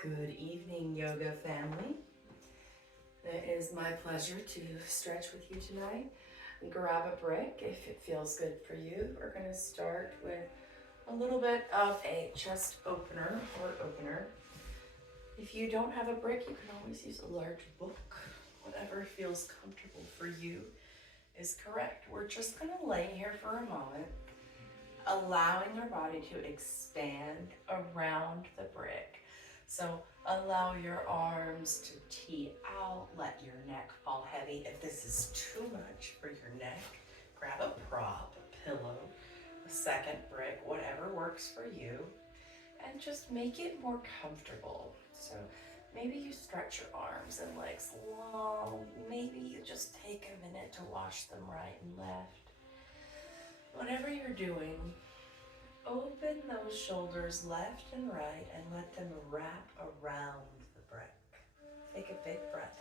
Good evening, yoga family. It is my pleasure to stretch with you tonight. Grab a brick if it feels good for you. We're going to start with a little bit of a chest opener or opener. If you don't have a brick, you can always use a large book. Whatever feels comfortable for you is correct. We're just going to lay here for a moment, allowing our body to expand around the brick. So allow your arms to tee out, let your neck fall heavy. If this is too much for your neck, grab a prop, a pillow, a second brick, whatever works for you, and just make it more comfortable. So maybe you stretch your arms and legs long. Maybe you just take a minute to wash them right and left. Whatever you're doing, open those shoulders left and right and let them wrap around the brick. Take a big breath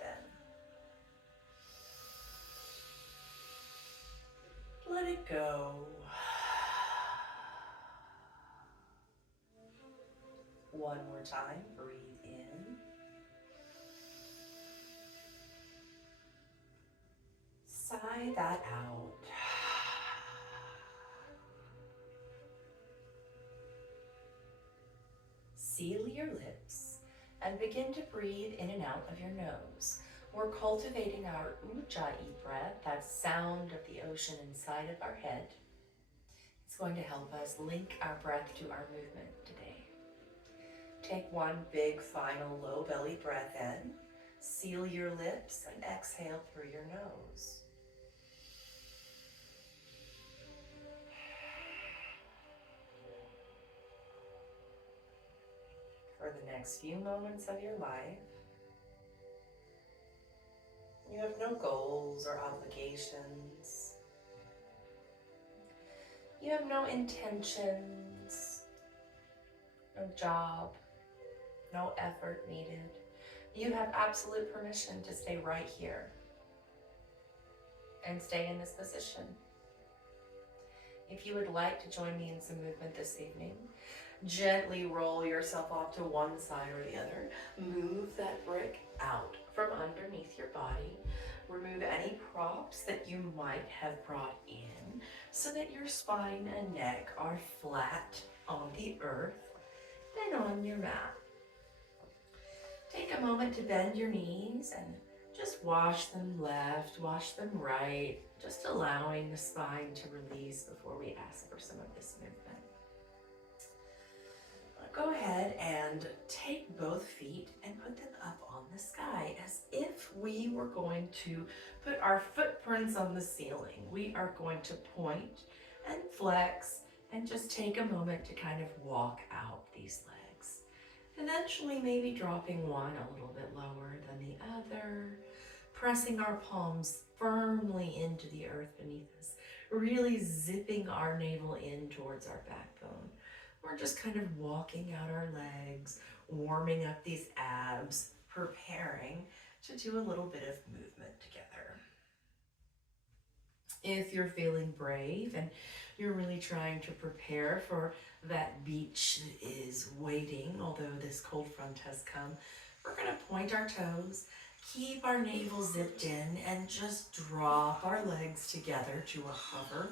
in. Let it go. One more time, breathe in. Sigh that out. Seal your lips and begin to breathe in and out of your nose. We're cultivating our Ujjayi breath, that sound of the ocean inside of our head. It's going to help us link our breath to our movement today. Take one big final low belly breath in, seal your lips, and exhale through your nose. For the next few moments of your life, you have no goals or obligations. You have no intentions, no job, no effort needed. You have absolute permission to stay right here and stay in this position. If you would like to join me in some movement this evening, gently roll yourself off to one side or the other. Move that brick out from underneath your body. Remove any props that you might have brought in so that your spine and neck are flat on the earth and on your mat. Take a moment to bend your knees and just wash them left, wash them right, just allowing the spine to release before we ask for some of this movement. Go ahead and take both feet and put them up on the sky as if we were going to put our footprints on the ceiling. We are going to point and flex and just take a moment to kind of walk out these legs. Eventually maybe dropping one a little bit lower than the other, pressing our palms firmly into the earth beneath us, really zipping our navel in towards our backbone. We're just kind of walking out our legs, warming up these abs, preparing to do a little bit of movement together. If you're feeling brave and you're really trying to prepare for that beach that is waiting, although this cold front has come, we're going to point our toes, keep our navel zipped in, and just drop our legs together to a hover.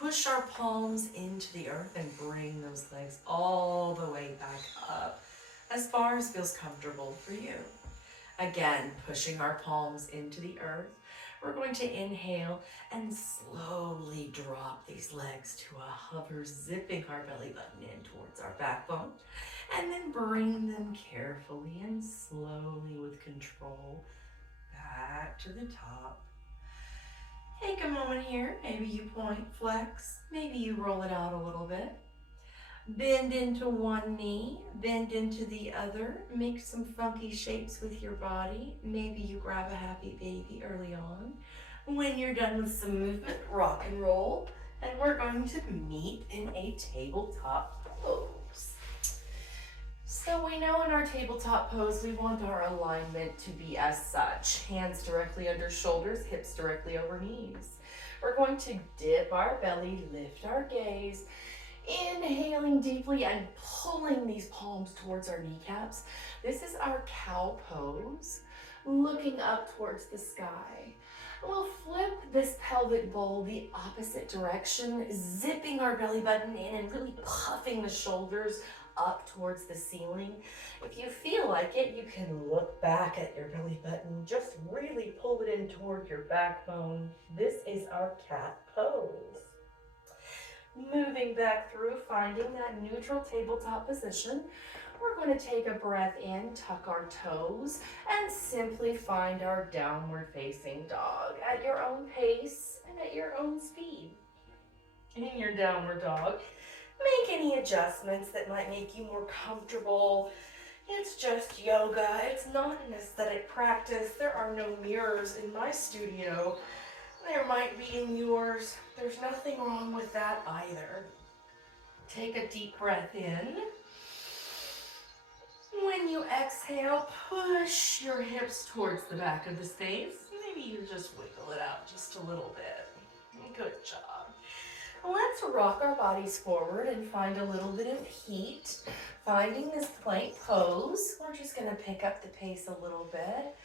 Push our palms into the earth and bring those legs all the way back up as far as feels comfortable for you. Again, pushing our palms into the earth. We're going to inhale and slowly drop these legs to a hover, zipping our belly button in towards our backbone. And then bring them carefully and slowly with control back to the top. Take a moment here, maybe you point, flex, maybe you roll it out a little bit. Bend into one knee, bend into the other, make some funky shapes with your body. Maybe you grab a happy baby early on. When you're done with some movement, rock and roll, and we're going to meet in a tabletop pose. So we know in our tabletop pose, we want our alignment to be as such. Hands directly under shoulders, hips directly over knees. We're going to dip our belly, lift our gaze, Inhaling deeply and pulling these palms towards our kneecaps. This is our cow pose, looking up towards the sky. We'll flip this pelvic bowl the opposite direction, zipping our belly button in and really puffing the shoulders up towards the ceiling. If you feel like it, you can look back at your belly button. Just really pull it in toward your backbone. This is our cat pose. Moving back through, finding that neutral tabletop position. We're going to take a breath in, tuck our toes, and simply find our downward facing dog at your own pace and at your own speed. In your downward dog, make any adjustments that might make you more comfortable. It's just yoga. It's not an aesthetic practice. There are no mirrors in my studio. There might be in yours. There's nothing wrong with that either. Take a deep breath in. When you exhale, push your hips towards the back of the space. Maybe you just wiggle it out just a little bit. Good job. Let's rock our bodies forward and find a little bit of heat. Finding this plank pose, we're just going to pick up the pace a little bit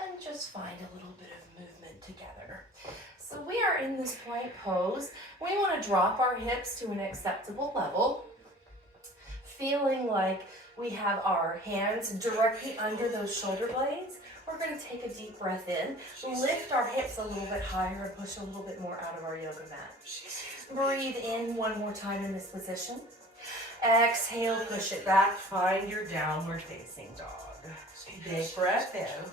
and just find a little bit of movement together. So we are in this plank pose. We want to drop our hips to an acceptable level, feeling like we have our hands directly under those shoulder blades. We're going to take a deep breath in, lift our hips a little bit higher and push a little bit more out of our yoga mat. Breathe in one more time in this position. Exhale, push it back, find your downward facing dog. Big breath in.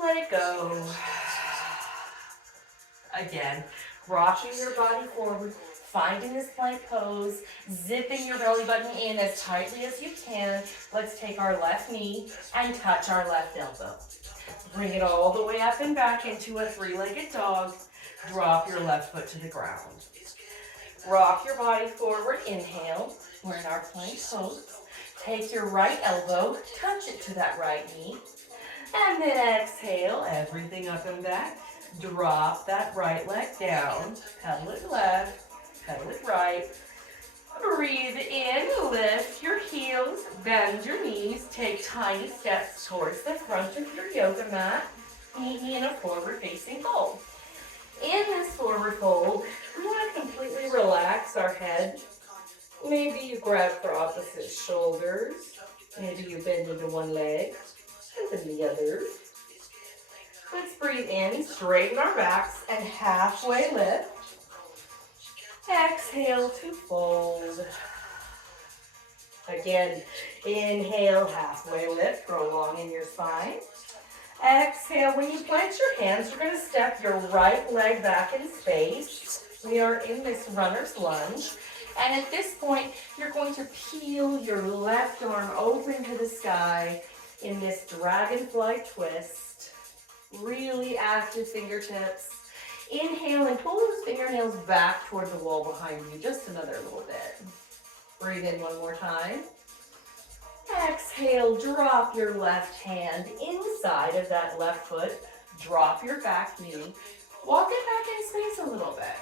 Let it go. Again, rocking your body forward, finding this plank pose, zipping your belly button in as tightly as you can. Let's take our left knee and touch our left elbow. Bring it all the way up and back into a three-legged dog. Drop your left foot to the ground. Rock your body forward, inhale. We're in our plank pose. Take your right elbow, touch it to that right knee. And then exhale, everything up and back. Drop that right leg down. Pedal it left, pedal it right. Breathe in, lift your heels, bend your knees. Take tiny steps towards the front of your yoga mat. Meet me in a forward-facing fold. In this forward fold, we want to completely relax our head. Maybe you grab for opposite shoulders. Maybe you bend into one leg and then the other. Let's breathe in, straighten our backs, and halfway lift. Exhale to fold. Again, inhale, halfway lift, grow long in your spine. Exhale, when you plant your hands, you're going to step your right leg back in space. We are in this runner's lunge. And at this point, you're going to peel your left arm open to the sky in this dragonfly twist. Really active fingertips. Inhale and pull those fingernails back toward the wall behind you, just another little bit. Breathe in one more time. Exhale, drop your left hand inside of that left foot. Drop your back knee. Walk it back in space a little bit.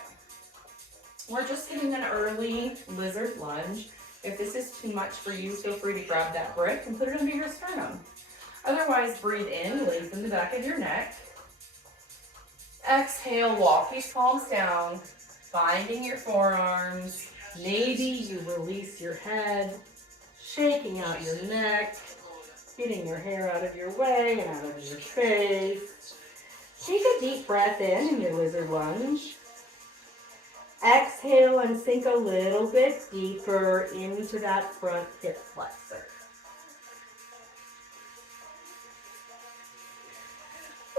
We're just getting an early lizard lunge. If this is too much for you, feel free to grab that brick and put it under your sternum. Otherwise, breathe in, lengthen the back of your neck. Exhale, walk these palms down, finding your forearms. Maybe you release your head, shaking out your neck, getting your hair out of your way and out of your face. Take a deep breath in your lizard lunge. Exhale and sink a little bit deeper into that front hip flexor.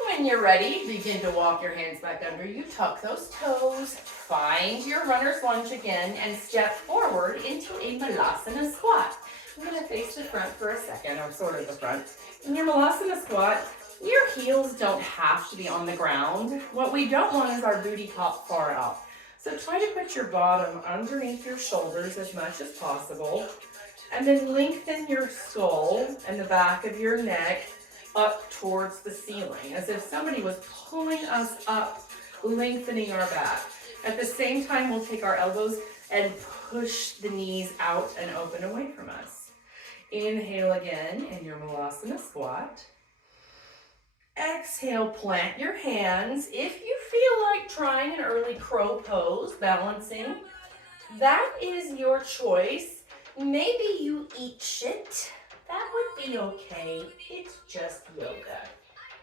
When you're ready, begin to walk your hands back under you. Tuck those toes. Find your runner's lunge again and step forward into a Malasana squat. I'm going to face the front for a second, or sort of the front. In your Malasana squat, your heels don't have to be on the ground. What we don't want is our booty pop far out. So try to put your bottom underneath your shoulders as much as possible. And then lengthen your skull and the back of your neck up towards the ceiling, as if somebody was pulling us up, lengthening our back. At the same time, we'll take our elbows and push the knees out and open away from us. Inhale again in your Malasana squat. Exhale, plant your hands. If you feel like trying an early crow pose, balancing, that is your choice. Maybe you eat shit. That would be okay. It's just yoga.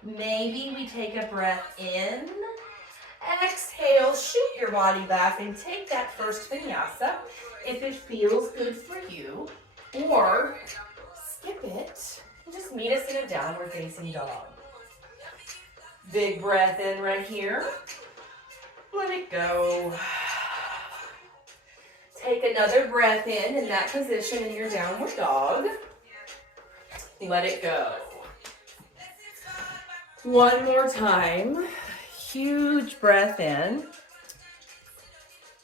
Maybe we take a breath in. Exhale, shoot your body back and take that first vinyasa if it feels good for you. Or skip it and just meet us in a downward facing dog. Big breath in right here. Let it go. Take another breath in that position in your downward dog. Let it go. One more time. Huge breath in.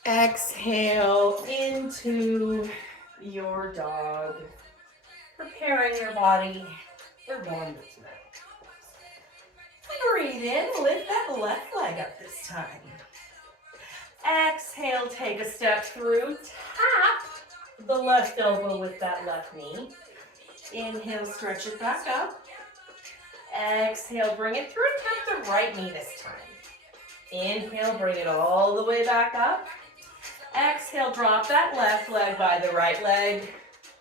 Exhale into your dog. Preparing your body for warm movement. Breathe in, lift that left leg up this time. Exhale, take a step through, tap the left elbow with that left knee. Inhale, stretch it back up. Exhale, bring it through and tap the right knee this time. Inhale, bring it all the way back up. Exhale, drop that left leg by the right leg.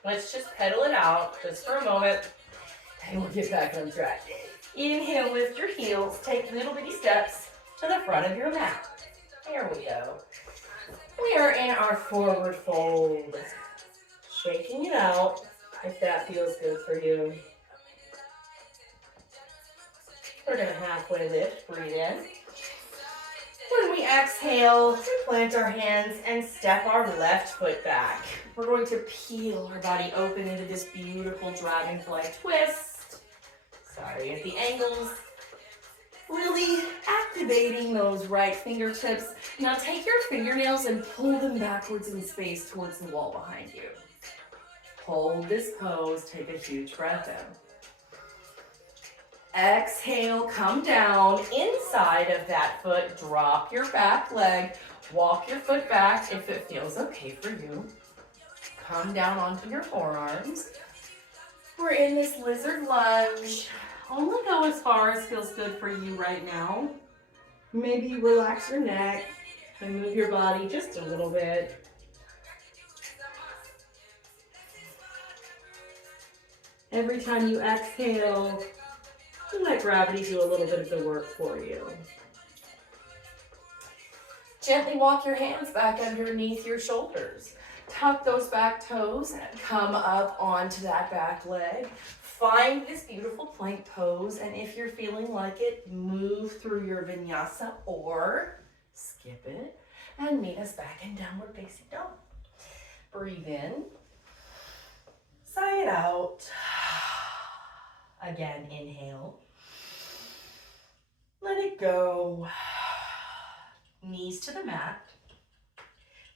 Let's just pedal it out just for a moment and we'll get back on track. Inhale, lift your heels, take little bitty steps to the front of your mat. There we go. We are in our forward fold. Shaking it out if that feels good for you. We're gonna halfway lift, breathe in. When we exhale, plant our hands and step our left foot back. We're going to peel our body open into this beautiful dragonfly twist. Sorry at the angles. Really activating those right fingertips. Now take your fingernails and pull them backwards in space towards the wall behind you. Hold this pose, take a huge breath in. Exhale, come down inside of that foot, drop your back leg, walk your foot back if it feels okay for you. Come down onto your forearms. We're in this lizard lunge. Only go as far as feels good for you right now. Maybe relax your neck and move your body just a little bit. Every time you exhale, let gravity do a little bit of the work for you. Gently walk your hands back underneath your shoulders. Tuck those back toes and come up onto that back leg. Find this beautiful plank pose, and if you're feeling like it, move through your vinyasa or skip it and meet us back in downward facing dog. Breathe in, sigh it out. Again, inhale. Let it go. Knees to the mat.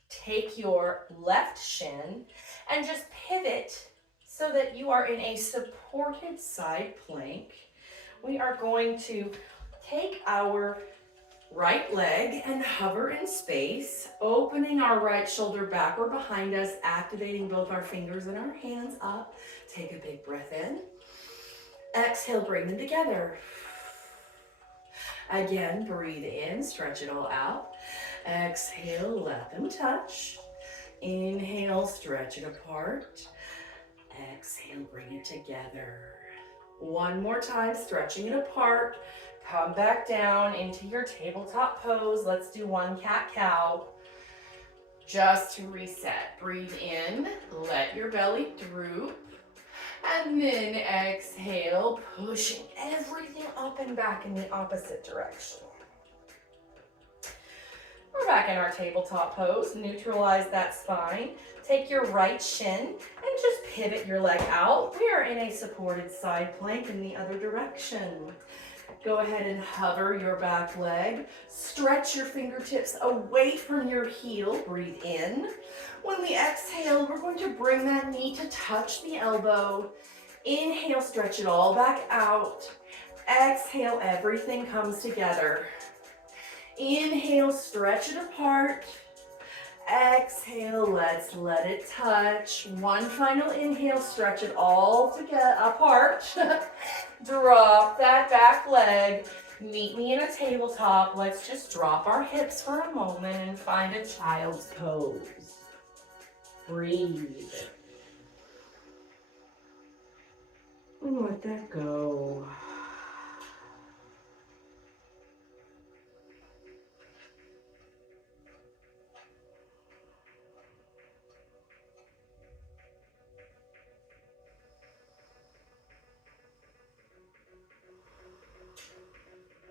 Take your left shin and just pivot so that you are in a supported side plank. We are going to take our right leg and hover in space, opening our right shoulder backward behind us, activating both our fingers and our hands up. Take a big breath in. Exhale, bring them together. Again, breathe in, stretch it all out. Exhale, let them touch. Inhale, stretch it apart. Exhale, bring it together. One more time, stretching it apart. Come back down into your tabletop pose. Let's do one cat-cow. Just to reset, breathe in, let your belly droop. And then exhale, pushing everything up and back in the opposite direction. We're back in our tabletop pose. Neutralize that spine. Take your right shin and just pivot your leg out. We are in a supported side plank in the other direction. Go ahead and hover your back leg. Stretch your fingertips away from your heel. Breathe in. When we exhale, we're going to bring that knee to touch the elbow. Inhale, stretch it all back out. Exhale, everything comes together. Inhale, stretch it apart. Exhale, let's let it touch. One final inhale, stretch it all together apart. Drop that back leg. Meet me in a tabletop. Let's just drop our hips for a moment and find a child's pose. Breathe. And let that go.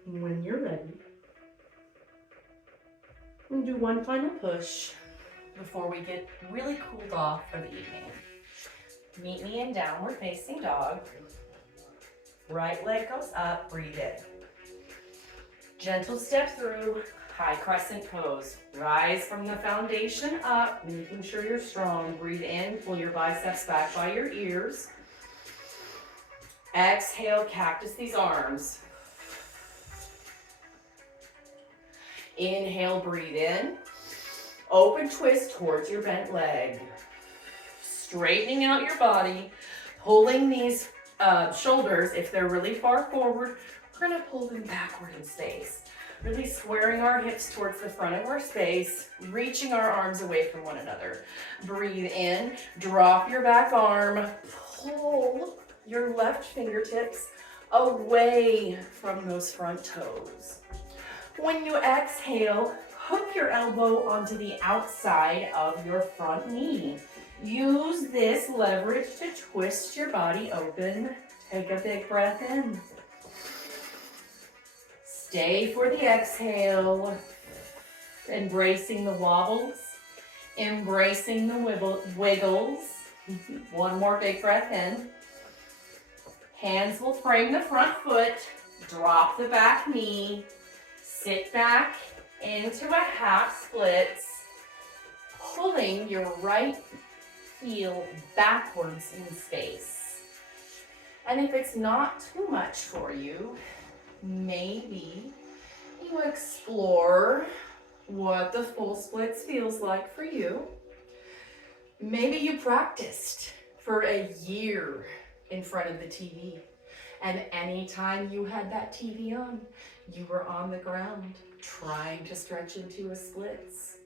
When you're ready, we'll do one final push before we get really cooled off for the evening. Meet me in downward facing dog. Right leg goes up, breathe in. Gentle step through, high crescent pose. Rise from the foundation up, making sure you're strong. Breathe in, pull your biceps back by your ears. Exhale, cactus these arms. Inhale, breathe in. Open twist towards your bent leg. Straightening out your body, pulling these shoulders, if they're really far forward, we're gonna pull them backward in space. Really squaring our hips towards the front of our space, reaching our arms away from one another. Breathe in, drop your back arm, pull your left fingertips away from those front toes. When you exhale, hook your elbow onto the outside of your front knee. Use this leverage to twist your body open. Take a big breath in. Stay for the exhale. Embracing the wobbles. Embracing the wiggles. One more big breath in. Hands will frame the front foot. Drop the back knee. Sit back into a half splits, pulling your right heel backwards in space. And if it's not too much for you, maybe you explore what the full splits feels like for you. Maybe you practiced for a year in front of the TV, and anytime you had that TV on, you were on the ground trying to stretch into a splits.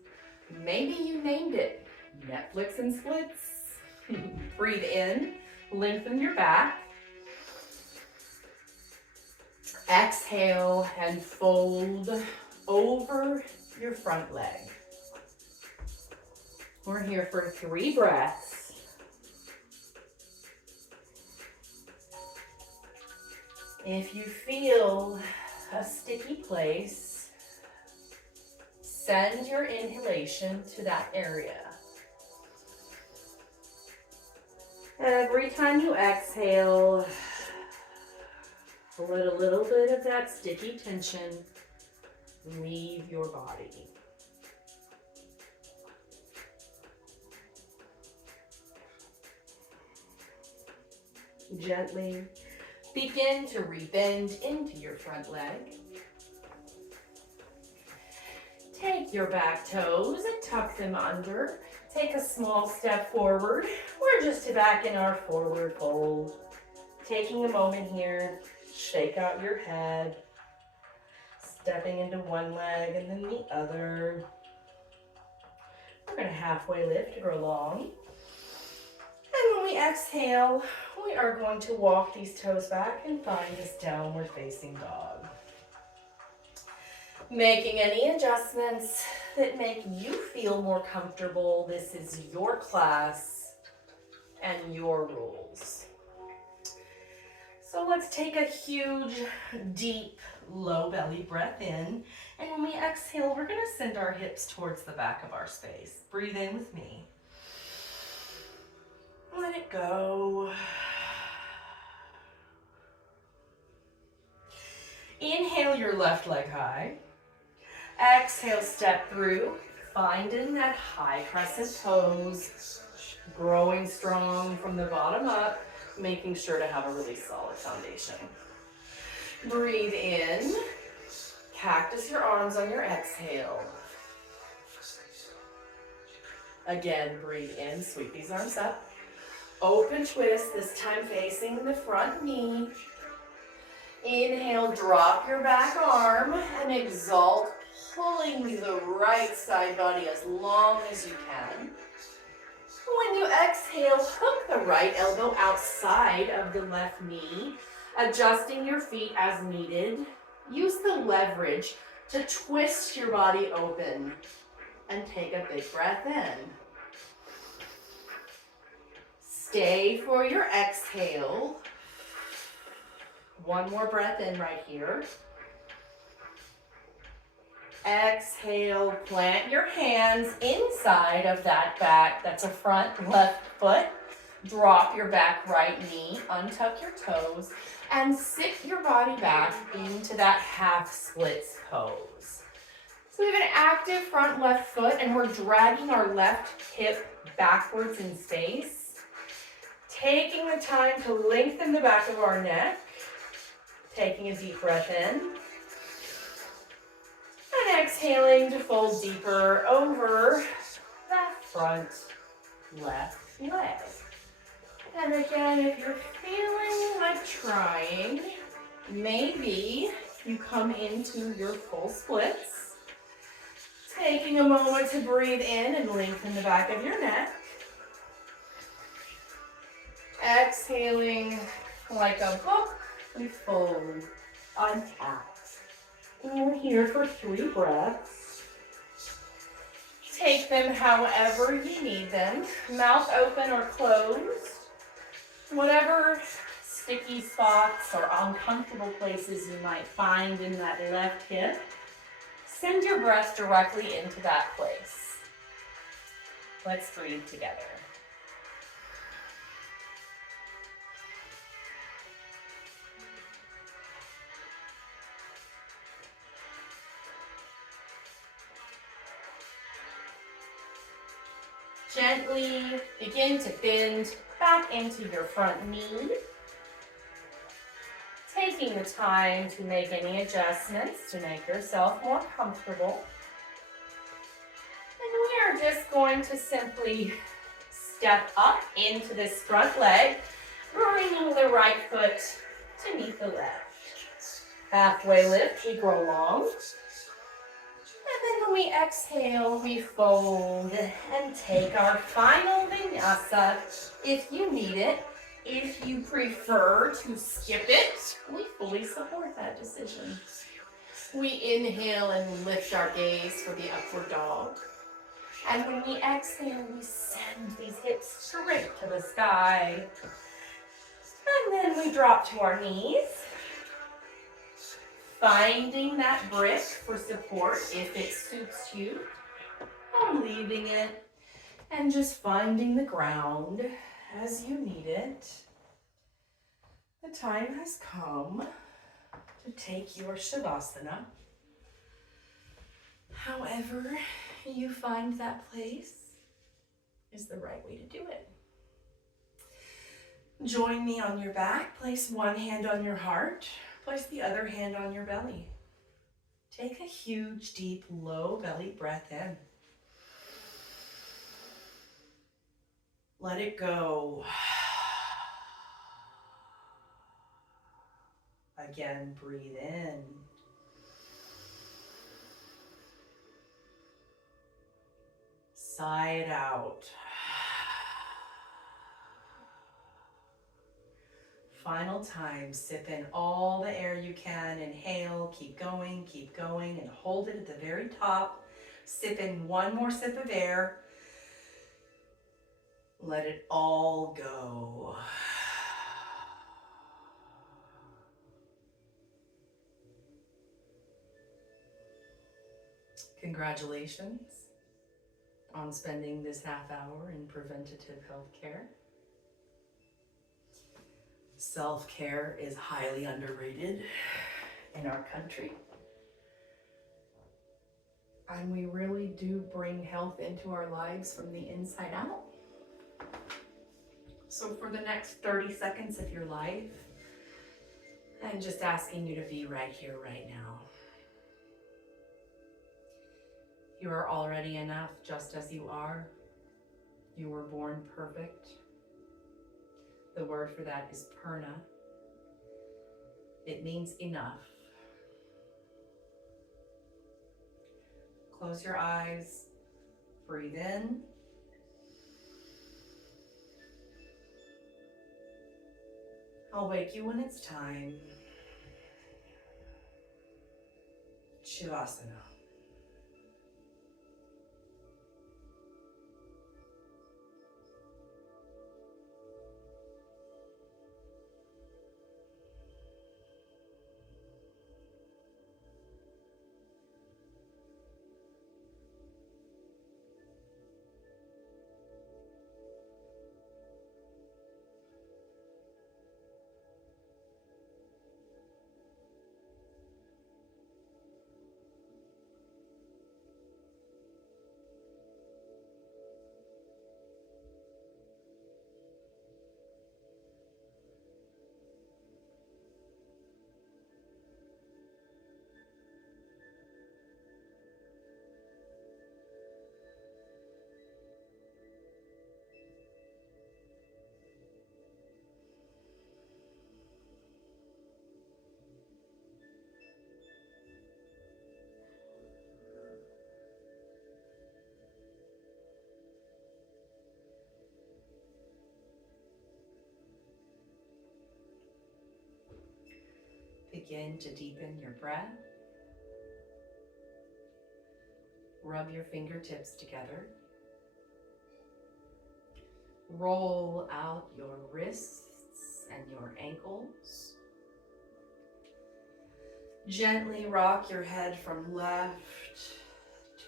Maybe you named it Netflix and Splits. Breathe in, lengthen your back. Exhale and fold over your front leg. We're here for 3 breaths. If you feel a sticky place, send your inhalation to that area. Every time you exhale, let a little bit of that sticky tension leave your body. Gently begin to rebend into your front leg. Take your back toes and tuck them under. Take a small step forward. We're just back in our forward fold. Taking a moment here, shake out your head. Stepping into one leg and then the other. We're going to halfway lift to grow long. And when we exhale, we are going to walk these toes back and find this downward facing dog. Making any adjustments that make you feel more comfortable. This is your class and your rules. So let's take a huge, deep, low belly breath in. And when we exhale, we're going to send our hips towards the back of our space. Breathe in with me. Let it go. Inhale your left leg high. Exhale, step through. Finding that high crescent pose. Growing strong from the bottom up. Making sure to have a really solid foundation. Breathe in. Cactus your arms on your exhale. Again, breathe in, sweep these arms up. Open twist, this time facing the front knee. Inhale, drop your back arm and exalt, pulling the right side body as long as you can. When you exhale, hook the right elbow outside of the left knee, adjusting your feet as needed. Use the leverage to twist your body open and take a big breath in. Stay for your exhale. One more breath in right here. Exhale, plant your hands inside of that back. That's a front left foot. Drop your back right knee, untuck your toes, and sit your body back into that half splits pose. So we have an active front left foot, and we're dragging our left hip backwards in space. Taking the time to lengthen the back of our neck. Taking a deep breath in. And exhaling to fold deeper over that front left leg. And again, if you're feeling like trying, maybe you come into your full splits. Taking a moment to breathe in and lengthen the back of your neck. Exhaling like a book, we fold, untap. And we're here for 3 breaths. Take them however you need them, mouth open or closed. Whatever sticky spots or uncomfortable places you might find in that left hip, send your breath directly into that place. Let's breathe together. Gently begin to bend back into your front knee. Taking the time to make any adjustments to make yourself more comfortable. And we are just going to simply step up into this front leg, bringing the right foot to meet the left. Halfway lift, we grow long. And then when we exhale, we fold and take our final vinyasa if you need it. If you prefer to skip it, we fully support that decision. We inhale and lift our gaze for the upward dog. And when we exhale, we send these hips straight to the sky. And then we drop to our knees. Finding that brick for support if it suits you. I'm leaving it and just finding the ground as you need it. The time has come to take your Shavasana. However you find that place is the right way to do it. Join me on your back. Place one hand on your heart. Place the other hand on your belly. Take a huge, deep, low belly breath in. Let it go. Again, breathe in. Sigh it out. Final time, sip in all the air you can. Inhale, keep going, and hold it at the very top. Sip in one more sip of air. Let it all go. Congratulations on spending this half hour in preventative health care. Self-care is highly underrated in our country. And we really do bring health into our lives from the inside out. So for the next 30 seconds of your life, I'm just asking you to be right here, right now. You are already enough just as you are. You were born perfect. The word for that is Purna. It means enough. Close your eyes. Breathe in. I'll wake you when it's time. Shavasana. Begin to deepen your breath. Rub your fingertips together. Roll out your wrists and your ankles. Gently rock your head from left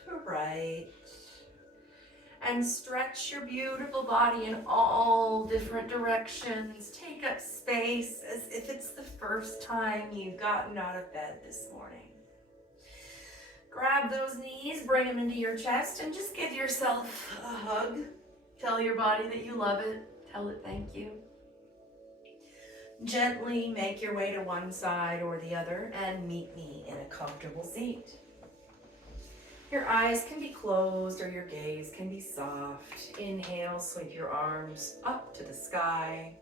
to right. And stretch your beautiful body in all different directions. Take up space as if it's the first time you've gotten out of bed this morning. Grab those knees, bring them into your chest, and just give yourself a hug. Tell your body that you love it. Tell it thank you. Gently make your way to one side or the other and meet me in a comfortable seat. Your eyes can be closed or your gaze can be soft. Inhale, sweep your arms up to the sky.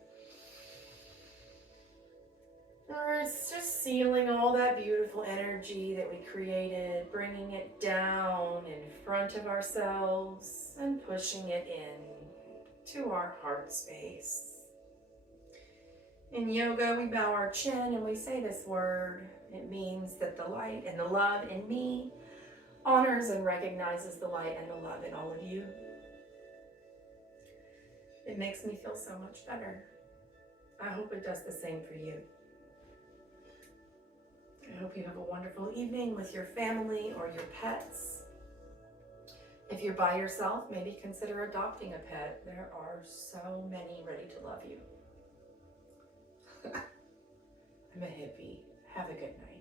Or it's just sealing all that beautiful energy that we created, bringing it down in front of ourselves and pushing it in to our heart space. In yoga, we bow our chin and we say this word. It means that the light and the love in me honors and recognizes the light and the love in all of you. It makes me feel so much better. I hope it does the same for you. I hope you have a wonderful evening with your family or your pets. If you're by yourself, maybe consider adopting a pet. There are so many ready to love you. I'm a hippie. Have a good night.